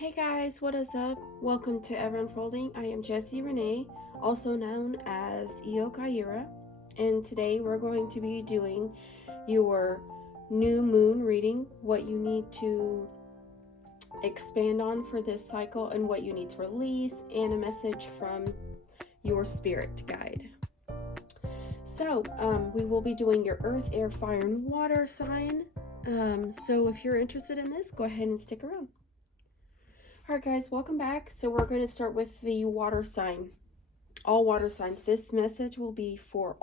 Hey guys, what is up? Welcome to Ever Unfolding. I am Jessie Renee, also known as Io Kaira, and today we're going to be doing your new moon reading, what you need to expand on for this cycle, and what you need to release, and a message from your spirit guide. So, we will be doing your earth, air, fire, and water sign. So, if you're interested in this, go ahead and stick around. Alright guys, welcome back. So we're going to start with the water sign. All water signs. This message will be for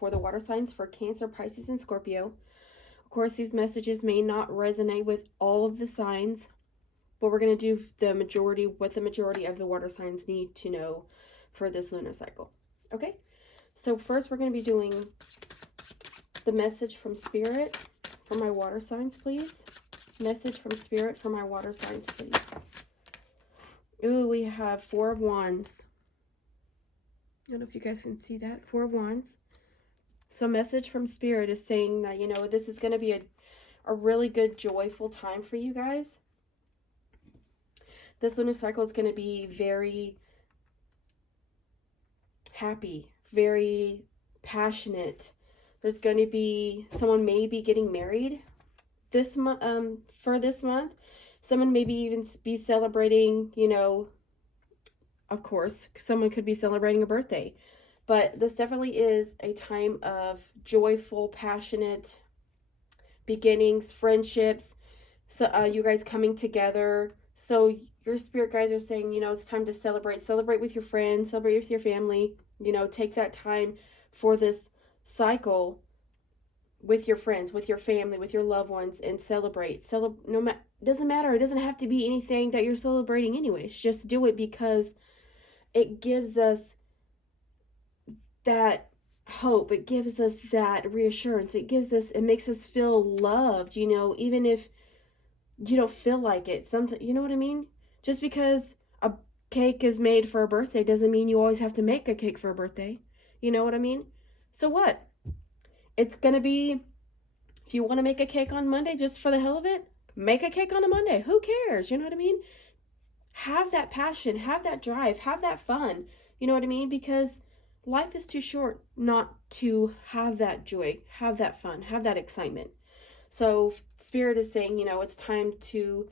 the water signs for Cancer, Pisces, and Scorpio. Of course, these messages may not resonate with all of the signs, but we're going to do what the majority of the water signs need to know for this lunar cycle. Okay? So first we're going to be doing the message from Spirit for my water signs, please. Message from Spirit for my water signs, please. Ooh, we have Four of Wands. I don't know if you guys can see that. Four of Wands. So message from Spirit is saying that, this is going to be a really good, joyful time for you guys. This lunar cycle is going to be very happy, very passionate. There's going to be, someone may be getting married this month, for this month. Someone maybe even be celebrating, of course, someone could be celebrating a birthday. But this definitely is a time of joyful, passionate beginnings, friendships. So you guys coming together. So your spirit guides are saying, it's time to celebrate. Celebrate with your friends, celebrate with your family. Take that time for this cycle with your friends, with your family, with your loved ones, and celebrate. Doesn't matter. It doesn't have to be anything that you're celebrating anyways. Just do it because it gives us that hope. It gives us that reassurance. It makes us feel loved, even if you don't feel like it. Sometimes, you know what I mean? Just because a cake is made for a birthday doesn't mean you always have to make a cake for a birthday. You know what I mean? So what? It's going to be, if you want to make a cake on Monday just for the hell of it, make a cake on a Monday. Who cares? You know what I mean? Have that passion, have that drive, have that fun. You know what I mean? Because life is too short not to have that joy, have that fun, have that excitement. So Spirit is saying, it's time to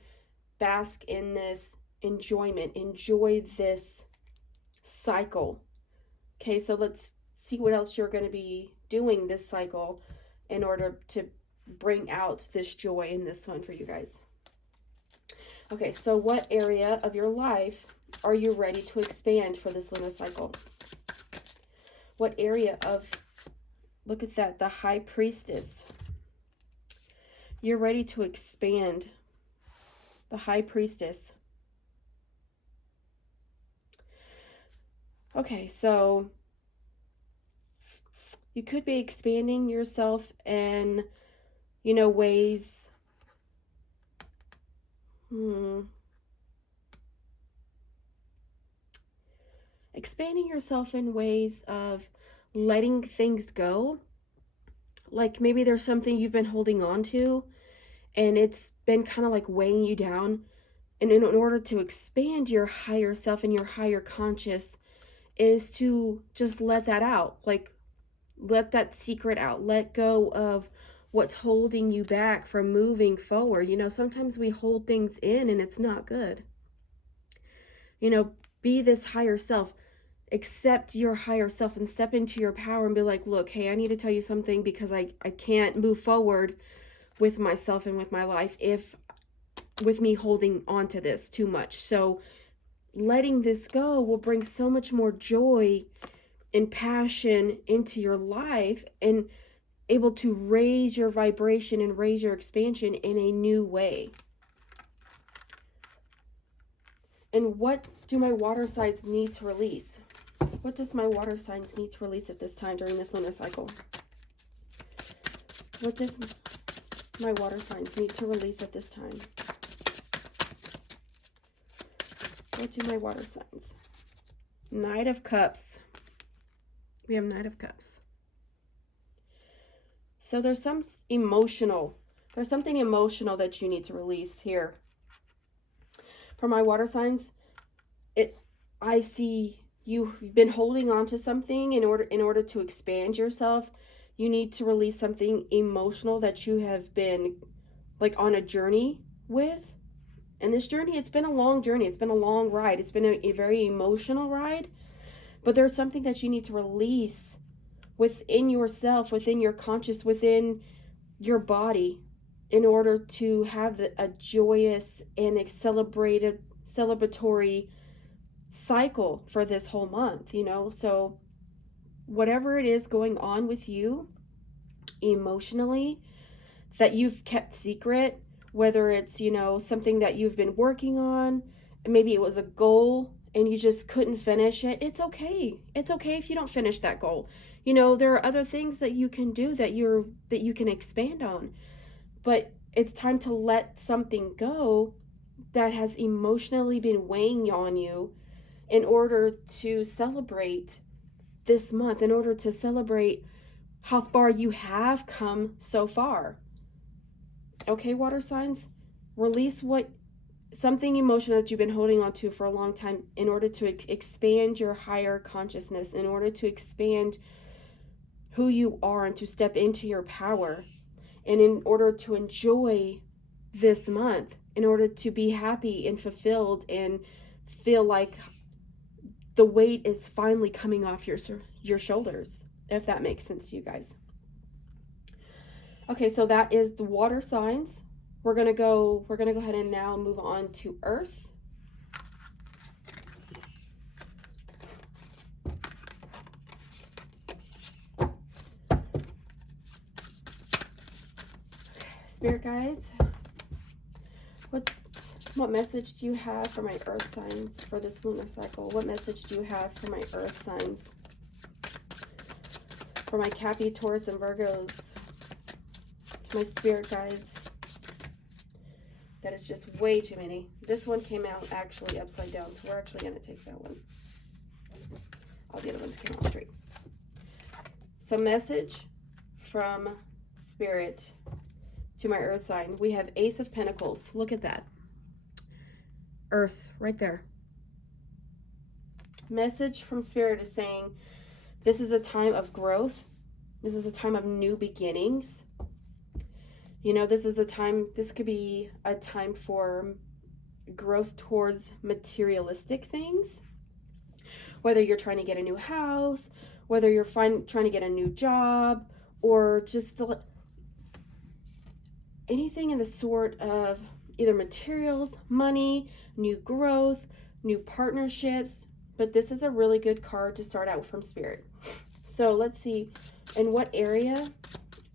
bask in this enjoyment, enjoy this cycle. Okay, so let's see what else you're going to be doing this cycle in order to bring out this joy and this fun for you guys. Okay, so what area of your life are you ready to expand for this lunar cycle? What area of, look at that, the High Priestess. You're ready to expand. The High Priestess. Okay, so you could be expanding yourself in, ways. Expanding yourself in ways of letting things go. Like maybe there's something you've been holding on to and it's been kind of like weighing you down. And in order to expand your higher self and your higher conscious is to just let that out. Like let that secret out. Let go of what's holding you back from moving forward. Sometimes we hold things in and it's not good. Be this higher self. Accept your higher self and step into your power and be like, look, hey, I need to tell you something because I can't move forward with myself and with my life with me holding on to this too much. So letting this go will bring so much more joy and passion into your life and able to raise your vibration and raise your expansion in a new way. And what do my water signs need to release? What does my water signs need to release at this time during this lunar cycle? What does my water signs need to release at this time? What do my water signs? Knight of Cups. We have Knight of Cups. So there's something emotional that you need to release here. For my water signs, I see you've been holding on to something in order to expand yourself. You need to release something emotional that you have been like on a journey with. And this journey, it's been a long journey. It's been a long ride. It's been a very emotional ride. But there's something that you need to release within yourself, within your conscious, within your body, in order to have a joyous and celebratory cycle for this whole month, So whatever it is going on with you emotionally that you've kept secret, whether it's, something that you've been working on, maybe it was a goal and you just couldn't finish it, it's okay. It's okay if you don't finish that goal. There are other things that you can do that you can expand on. But it's time to let something go that has emotionally been weighing on you in order to celebrate this month, in order to celebrate how far you have come so far. Okay, water signs, release something emotional that you've been holding on to for a long time in order to expand your higher consciousness, in order to expand who you are and to step into your power, and in order to enjoy this month, in order to be happy and fulfilled and feel like the weight is finally coming off your shoulders, if that makes sense to you guys. Okay, so that is the water signs. We're gonna go ahead and now move on to Earth. Spirit guides, what message do you have for my Earth signs for this lunar cycle? What message do you have for my Earth signs? For my Cappy, Taurus, and Virgos, to my spirit guides. That is just way too many. This one came out actually upside down, so we're actually going to take that one. All the other ones came out straight. So message from Spirit to my Earth sign. We have Ace of Pentacles. Look at that. Earth, right there. Message from Spirit is saying, this is a time of growth. This is a time of new beginnings. This could be a time for growth towards materialistic things. Whether you're trying to get a new house, whether you're trying to get a new job, or just anything in the sort of either materials, money, new growth, new partnerships. But this is a really good card to start out from Spirit. So let's see, in what area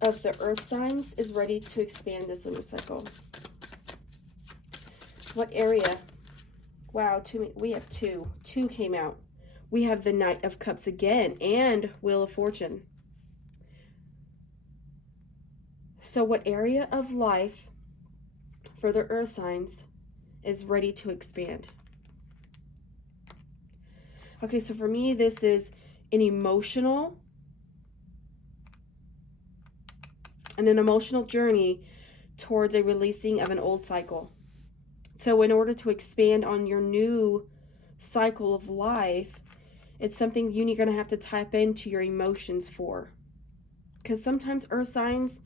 of the Earth signs is ready to expand this lunar cycle? What area? Wow, we have two. Two came out. We have the Knight of Cups again and Wheel of Fortune. So what area of life for the Earth signs is ready to expand? Okay, so for me, this is an emotional journey towards a releasing of an old cycle. So in order to expand on your new cycle of life, it's something you're going to have to tap into your emotions for. Because sometimes Earth signs,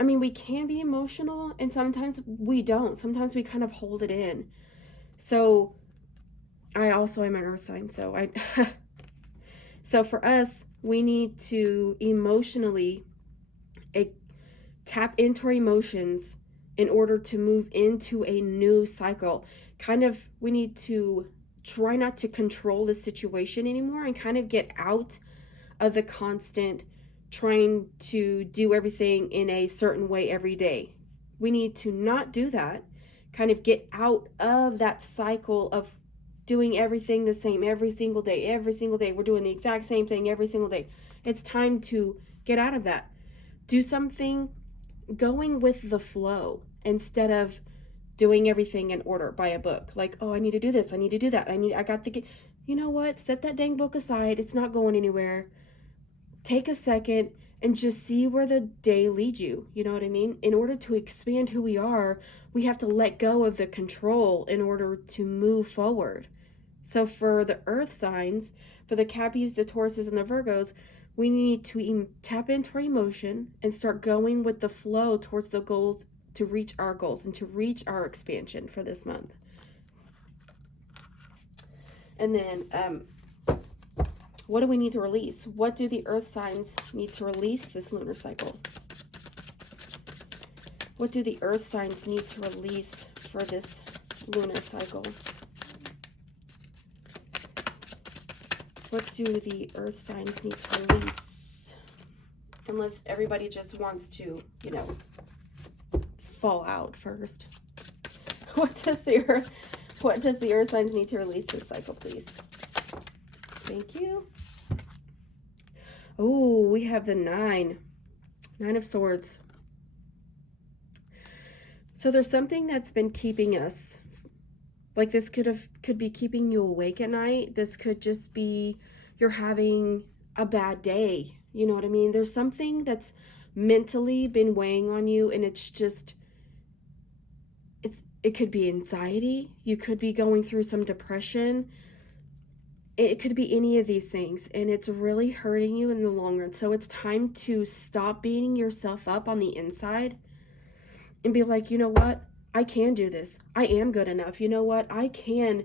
we can be emotional and sometimes we don't. Sometimes we kind of hold it in. So I also am an Earth sign, so so for us, we need to emotionally tap into our emotions in order to move into a new cycle. We need to try not to control the situation anymore and kind of get out of the constant trying to do everything in a certain way every day. We need to not do that, kind of get out of that cycle of doing everything the same every single day. We're doing the exact same thing every single day. It's time to get out of that. Do something going with the flow instead of doing everything in order by a book. Like, oh, I need to do this. I need to do that. I got to get, you know what? Set that dang book aside. It's not going anywhere. Take a second and just see where the day leads you. You know what I mean? In order to expand who we are, we have to let go of the control in order to move forward. So for the earth signs, for the Cappies, the Tauruses, and the Virgos, we need to tap into our emotion and start going with the flow towards the goals, to reach our goals and to reach our expansion for this month. And then what do we need to release? What do the earth signs need to release this lunar cycle? What do the earth signs need to release for this lunar cycle? What do the earth signs need to release? Unless everybody just wants to, you know, fall out first. What does the earth signs need to release this cycle, please? Thank you. Oh, we have the Nine of Swords. So there's something that's been keeping us, like this could be keeping you awake at night. This could just be you're having a bad day. You know what I mean? There's something that's mentally been weighing on you, and it's just, it could be anxiety. You could be going through some depression. It could be any of these things, and it's really hurting you in the long run. So it's time to stop beating yourself up on the inside and be like, you know what? I can do this. I am good enough. You know what? I can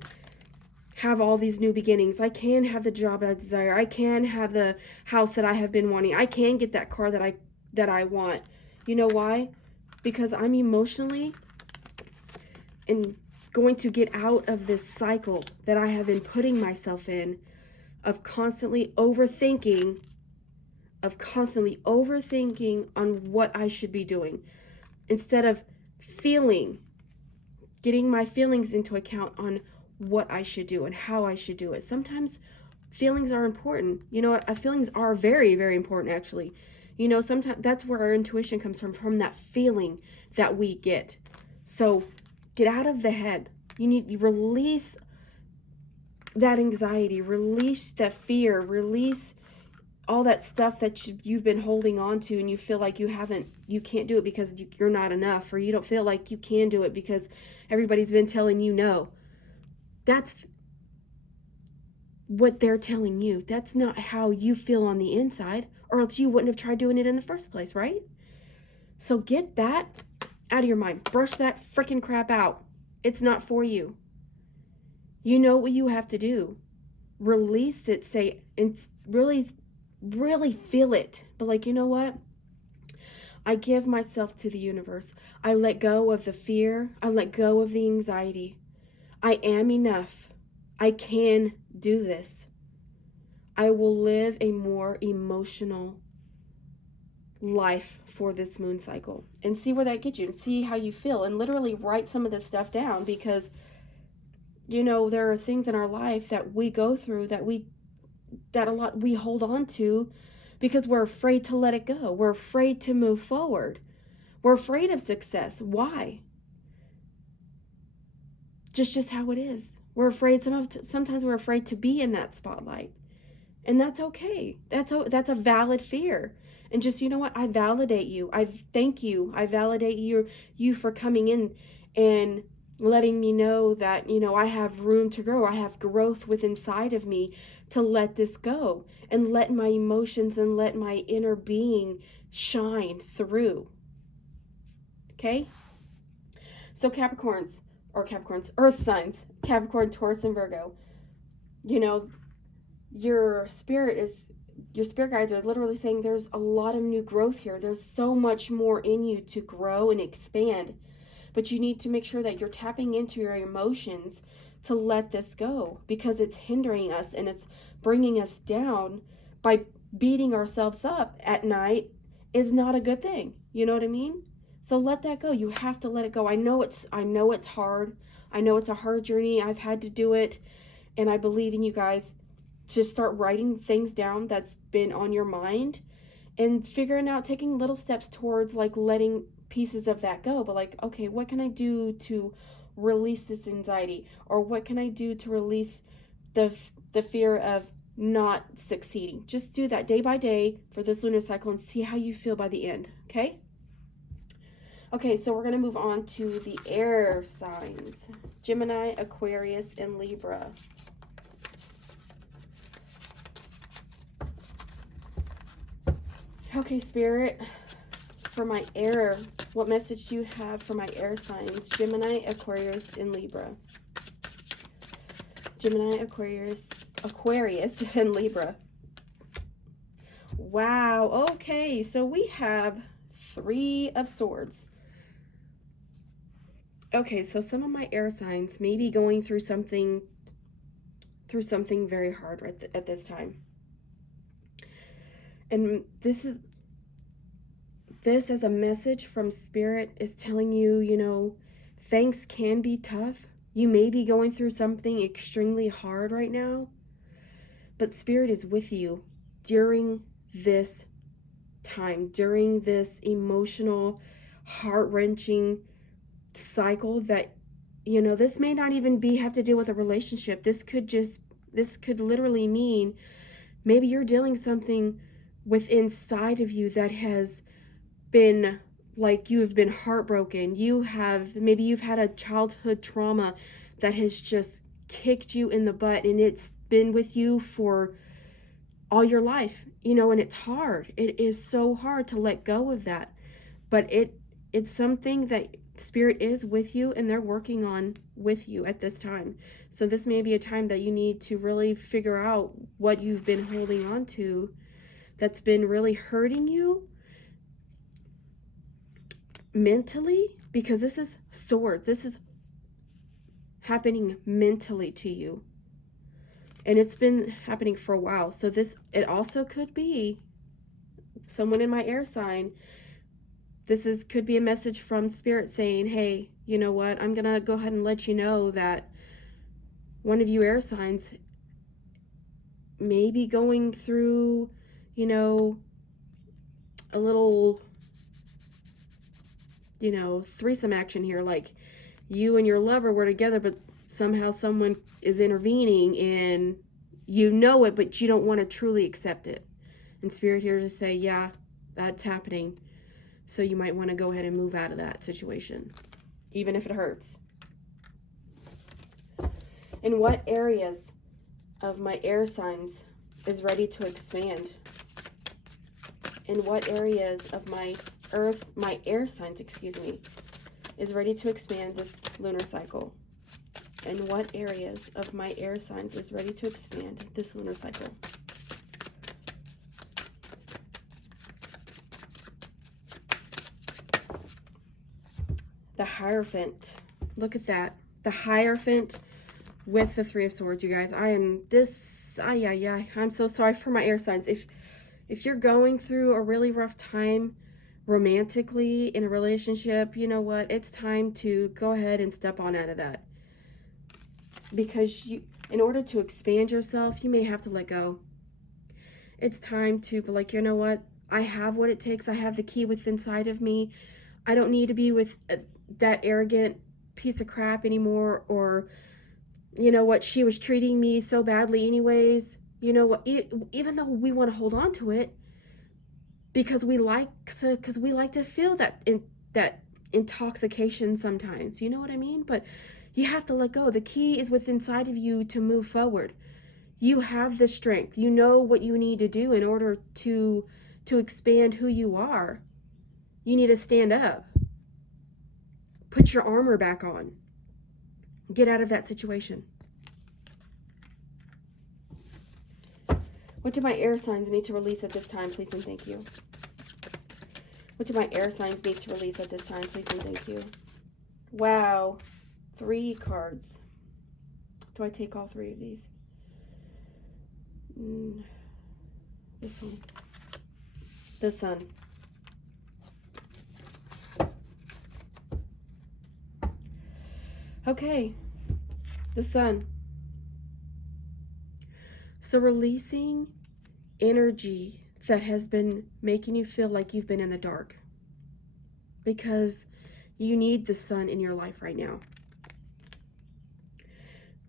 have all these new beginnings. I can have the job I desire. I can have the house that I have been wanting. I can get that car that I want. You know why? Because I'm emotionally and going to get out of this cycle that I have been putting myself in of constantly overthinking on what I should be doing instead of getting my feelings into account on what I should do and how I should do it. Sometimes feelings are important. You know what? Feelings are very, very important, actually. You know, sometimes that's where our intuition comes from that feeling that we get. So get out of the head. You release that anxiety, release that fear, release all that stuff that you've been holding on to, and you feel like you can't do it because you're not enough, or you don't feel like you can do it because everybody's been telling you no. That's what they're telling you. That's not how you feel on the inside, or else you wouldn't have tried doing it in the first place, right? So get that out of your mind. Brush that freaking crap out. It's not for you. You know what you have to do. Release it, say, and really feel it. But like, you know what? I give myself to the universe. I let go of the fear. I let go of the anxiety. I am enough. I can do this. I will live a more emotional life for this moon cycle, and see where that gets you and see how you feel, and literally write some of this stuff down, because you know there are things in our life that we go through that we hold on to because we're afraid to let it go. We're afraid to move forward. We're afraid of success. Why? Just how it is. We're afraid. Sometimes we're afraid to be in that spotlight, and that's okay. That's a valid fear. And just, you know what? I validate you. I thank you. I validate you for coming in and letting me know that, you know, I have room to grow. I have growth within inside of me to let this go and let my emotions and let my inner being shine through. Okay? So Capricorns, earth signs, Capricorn, Taurus, and Virgo, you know, your spirit guides are literally saying there's a lot of new growth here. There's so much more in you to grow and expand. But you need to make sure that you're tapping into your emotions to let this go, because it's hindering us and it's bringing us down. By beating ourselves up at night is not a good thing. You know what I mean? So let that go. You have to let it go. I know it's hard. I know it's a hard journey. I've had to do it. And I believe in you guys to start writing things down that's been on your mind and figuring out, taking little steps towards like letting pieces of that go. But like, okay, what can I do to release this anxiety? Or what can I do to release the fear of not succeeding. Just do that day by day for this lunar cycle and see how you feel by the end, okay? Okay, so we're going to move on to the air signs. Gemini, Aquarius, and Libra. Okay, Spirit, for my air, what message do you have for my air signs? Gemini, Aquarius, and Libra. Gemini, Aquarius, and Libra. Wow, okay, so we have 3 of Swords. Okay, so some of my air signs may be going through something very hard at this time. And this as a message from Spirit is telling you, you know, things can be tough. You may be going through something extremely hard right now, but Spirit is with you during this time, during this emotional, heart-wrenching cycle that, you know, this may not even have to deal with a relationship. This could literally mean maybe you're dealing something inside of you that has been like, you have been heartbroken. Maybe you've had a childhood trauma that has just kicked you in the butt, and it's been with you for all your life, you know, and it's hard. It is so hard to let go of that, but it's something that Spirit is with you, and they're working on with you at this time. So this may be a time that you need to really figure out what you've been holding on to that's been really hurting you mentally, because this is Swords. This is happening mentally to you, and it's been happening for a while. So it also could be someone in my air sign. Could be a message from Spirit saying, hey, you know what, I'm gonna go ahead and let you know that one of you air signs may be going through, you know, a little, you know, threesome action here. Like, you and your lover were together, but somehow someone is intervening, and you know it, but you don't want to truly accept it. And Spirit here to say, yeah, that's happening. So you might want to go ahead and move out of that situation, even if it hurts. In what areas of my air signs is ready to expand? In what areas of my air signs, is ready to expand this lunar cycle? In what areas of my air signs is ready to expand this lunar cycle? The Hierophant. Look at that. The Hierophant with the 3 of Swords, you guys. I'm so sorry for my air signs. If you're going through a really rough time romantically in a relationship, you know what? It's time to go ahead and step on out of that. Because in order to expand yourself, you may have to let go. It's time to be like, you know what? I have what it takes. I have the key within inside of me. I don't need to be with that arrogant piece of crap anymore, or, you know what, she was treating me so badly anyways. You know what, even though we want to hold on to it because we like to feel that intoxication sometimes, you know what I mean? But you have to let go. The key is within inside of you to move forward. You have the strength. You know what you need to do in order to expand who you are. You need to stand up. Put your armor back on. Get out of that situation. What do my air signs need to release at this time, please and thank you? What do my air signs need to release at this time, please and thank you? Wow. 3 cards. Do I take all 3 of these? This one. The Sun. Okay. The Sun. So releasing energy that has been making you feel like you've been in the dark, because you need the sun in your life right now.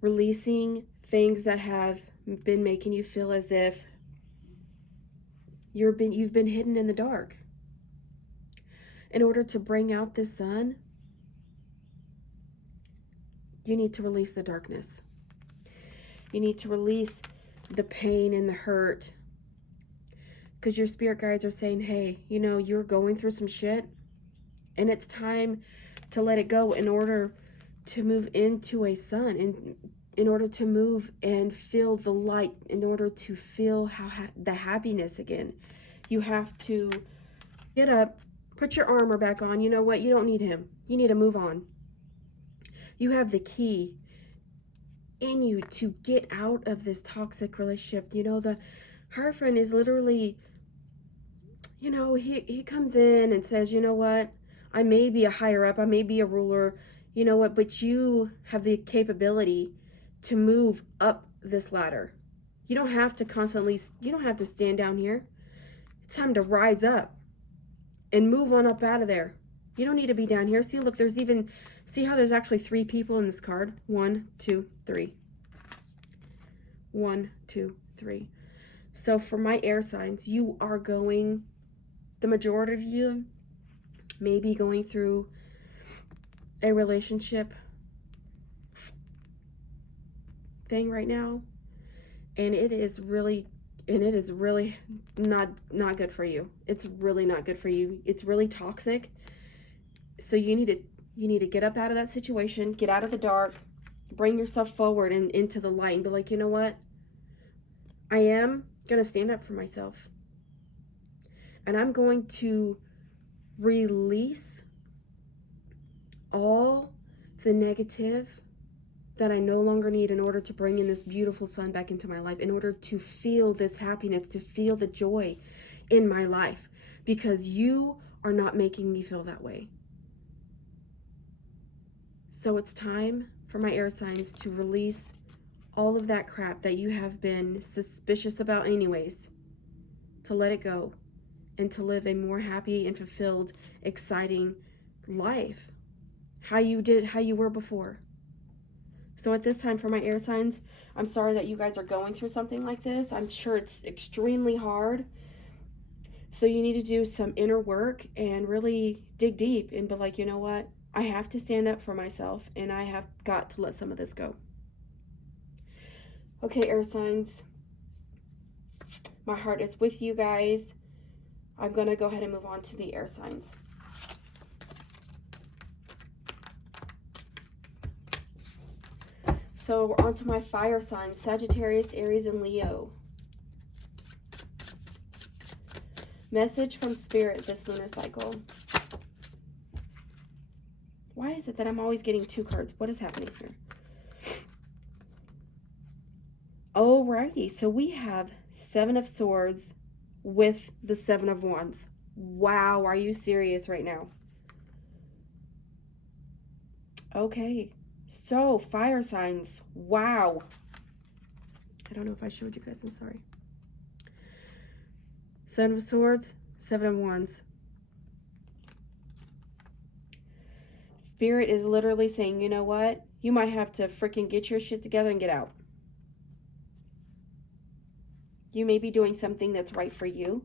Releasing things that have been making you feel as if you've been hidden in the dark. In order to bring out the sun, you need to release the darkness. You need to release the pain and the hurt. Because your spirit guides are saying, hey, you know, you're going through some shit. And it's time to let it go in order to move into a sun. In order to move and feel the light. In order to feel the happiness again. You have to get up, put your armor back on. You know what? You don't need him. You need to move on. You have the key in you to get out of this toxic relationship. You know, the Hierophant is literally, you know, he comes in and says, you know what? I may be a higher up. I may be a ruler. You know what? But you have the capability to move up this ladder. You don't have to stand down here. It's time to rise up and move on up out of there. You don't need to be down here. See, look, see how there's actually 3 people in this card? 1, 2, 3. 1, 2, 3. So for my air signs, the majority of you may be going through a relationship thing right now. And it is really not good for you. It's really not good for you. It's really toxic. So you need to get up out of that situation, get out of the dark, bring yourself forward and into the light and be like, you know what? I am going to stand up for myself. And I'm going to release all the negative that I no longer need in order to bring in this beautiful sun back into my life, in order to feel this happiness, to feel the joy in my life, because you are not making me feel that way. So it's time for my air signs to release all of that crap that you have been suspicious about anyways, to let it go and to live a more happy and fulfilled, exciting life, how you were before. So at this time for my air signs, I'm sorry that you guys are going through something like this. I'm sure it's extremely hard. So you need to do some inner work and really dig deep and be like, you know what? I have to stand up for myself and I have got to let some of this go. Okay, air signs. My heart is with you guys. I'm going to go ahead and move on to the air signs. So we're on to my fire signs, Sagittarius, Aries, and Leo. Message from Spirit this lunar cycle. Why is it that I'm always getting 2 cards? What is happening here? Alrighty, so we have 7 of Swords with the 7 of Wands. Wow, are you serious right now? Okay. So, fire signs. Wow. I don't know if I showed you guys. I'm sorry. 7 of Swords, 7 of Wands. Spirit is literally saying, you know what? You might have to freaking get your shit together and get out. You may be doing something that's right for you.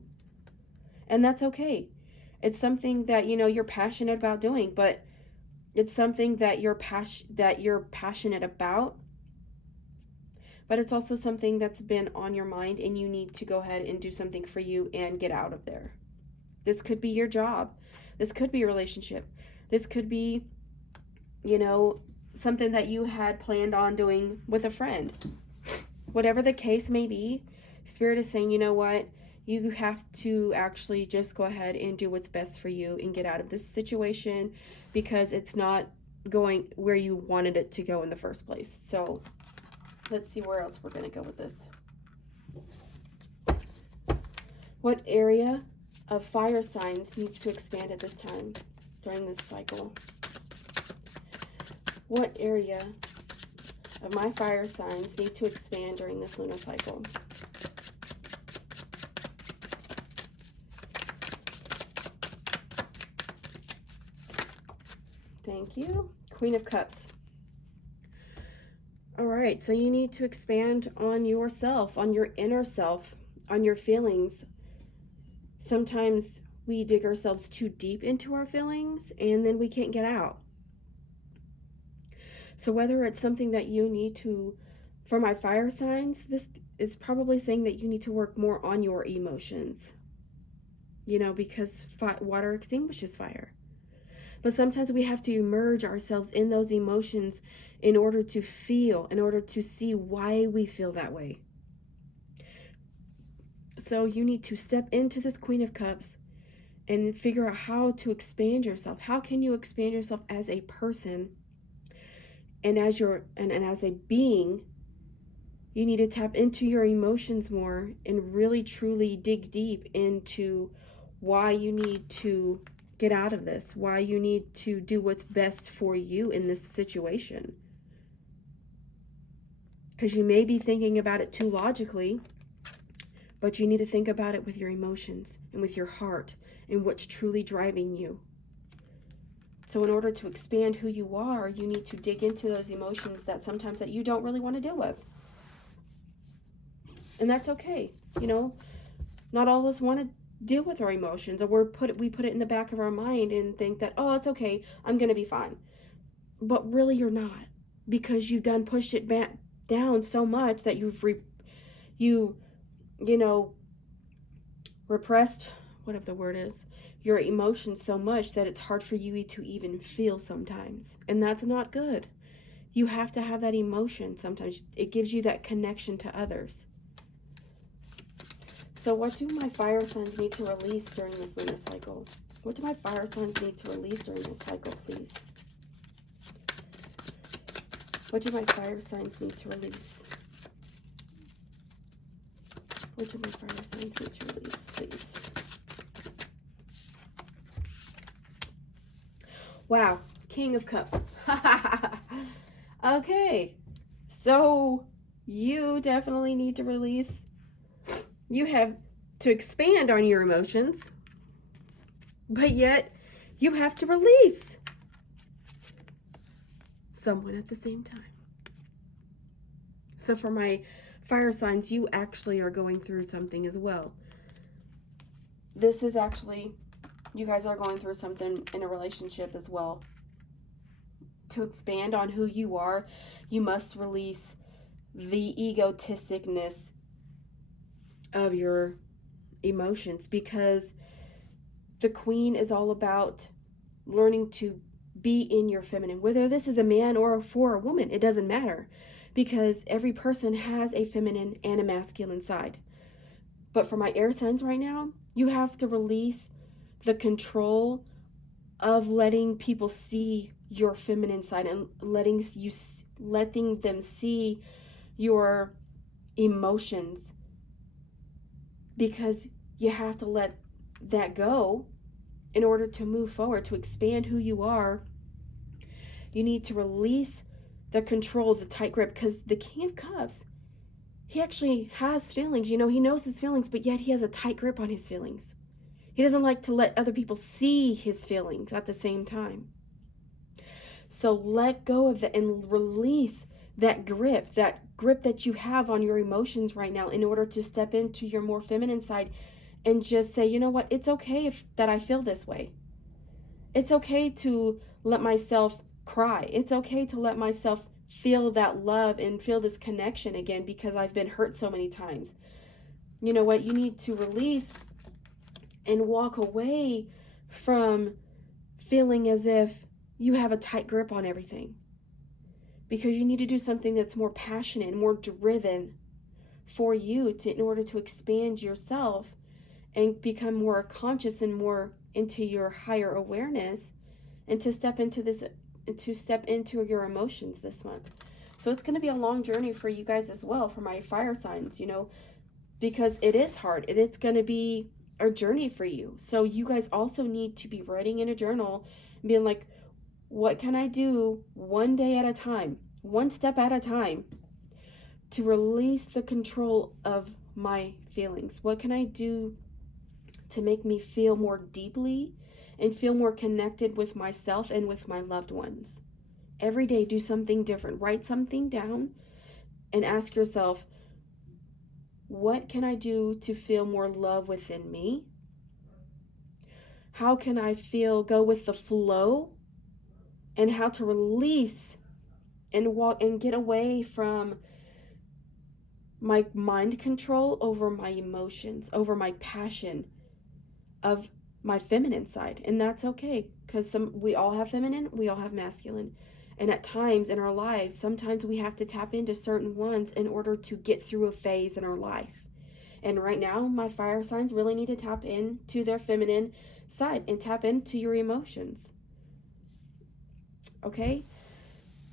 And that's okay. It's something that, you know, you're passionate about doing, but it's something that you're passionate about, but it's also something that's been on your mind and you need to go ahead and do something for you and get out of there. This could be your job. This could be a relationship. This could be, you know, something that you had planned on doing with a friend. Whatever the case may be, Spirit is saying, you know what? You have to actually just go ahead and do what's best for you and get out of this situation, because it's not going where you wanted it to go in the first place. So let's see where else we're going to go with this. What area of fire signs needs to expand at this time during this cycle? What area of my fire signs need to expand during this lunar cycle? Thank you. Queen of Cups. All right, so you need to expand on yourself, on your inner self, on your feelings. Sometimes we dig ourselves too deep into our feelings and then we can't get out. So, whether it's something that you need to, for my fire signs, this is probably saying that you need to work more on your emotions, because water extinguishes fire. But sometimes we have to immerse ourselves in those emotions in order to feel, in order to see why we feel that way. So you need to step into this Queen of Cups and figure out how to expand yourself. How can you expand yourself as a person and as a being? You need to tap into your emotions more and really truly dig deep into why you need to get out of this, why you need to do what's best for you in this situation. Because you may be thinking about it too logically, but you need to think about it with your emotions and with your heart and what's truly driving you. So in order to expand who you are, you need to dig into those emotions that sometimes that you don't really want to deal with. And that's okay. Not all of us want to deal with our emotions, or we put it in the back of our mind and think that, oh, it's okay, I'm going to be fine. But really you're not, because you've done pushed it back down so much that repressed, whatever the word is, your emotions so much that it's hard for you to even feel sometimes. And that's not good. You have to have that emotion sometimes. It gives you that connection to others. So what do my fire signs need to release during this lunar cycle? What do my fire signs need to release during this cycle, please? What do my fire signs need to release? What do my fire signs need to release, please? Wow, King of Cups. Okay, so you definitely need to release. You have to expand on your emotions, but yet you have to release someone at the same time. So for my fire signs, you actually are going through something as well. This is actually, you guys are going through something in a relationship as well. To expand on who you are, you must release the egotisticness of your emotions, because the Queen is all about learning to be in your feminine. Whether this is a man or for a woman, it doesn't matter, because every person has a feminine and a masculine side. But for my air signs right now, you have to release the control of letting people see your feminine side and letting them see your emotions, because you have to let that go in order to move forward, to expand who you are. You need to release the control, the tight grip, because the King of Cups, he actually has feelings. He knows his feelings, but yet he has a tight grip on his feelings. He doesn't like to let other people see his feelings at the same time. So let go of that and release that grip that you have on your emotions right now, in order to step into your more feminine side and just say, you know what, it's okay that I feel this way. It's okay to let myself cry. It's okay to let myself feel that love and feel this connection again, because I've been hurt so many times. You know what? You need to release and walk away from feeling as if you have a tight grip on everything, because you need to do something that's more passionate, more driven for you in order to expand yourself and become more conscious and more into your higher awareness, and to step into your emotions this month. So it's going to be a long journey for you guys as well, for my fire signs, because it is hard and it's going to be a journey for you. So you guys also need to be writing in a journal and being like, what can I do one day at a time, one step at a time, to release the control of my feelings? What can I do to make me feel more deeply and feel more connected with myself and with my loved ones? Every day, do something different. Write something down and ask yourself, what can I do to feel more love within me? How can I go with the flow, and how to release and walk and get away from my mind control over my emotions, over my passion of my feminine side. And that's okay, because we all have feminine, we all have masculine. And at times in our lives, sometimes we have to tap into certain ones in order to get through a phase in our life. And right now, my fire signs really need to tap into their feminine side and tap into your emotions. Okay?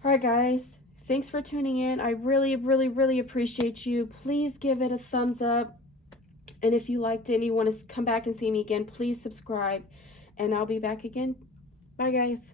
All right, guys. Thanks for tuning in. I really, really, really appreciate you. Please give it a thumbs up. And if you liked it and you want to come back and see me again, please subscribe. And I'll be back again. Bye, guys.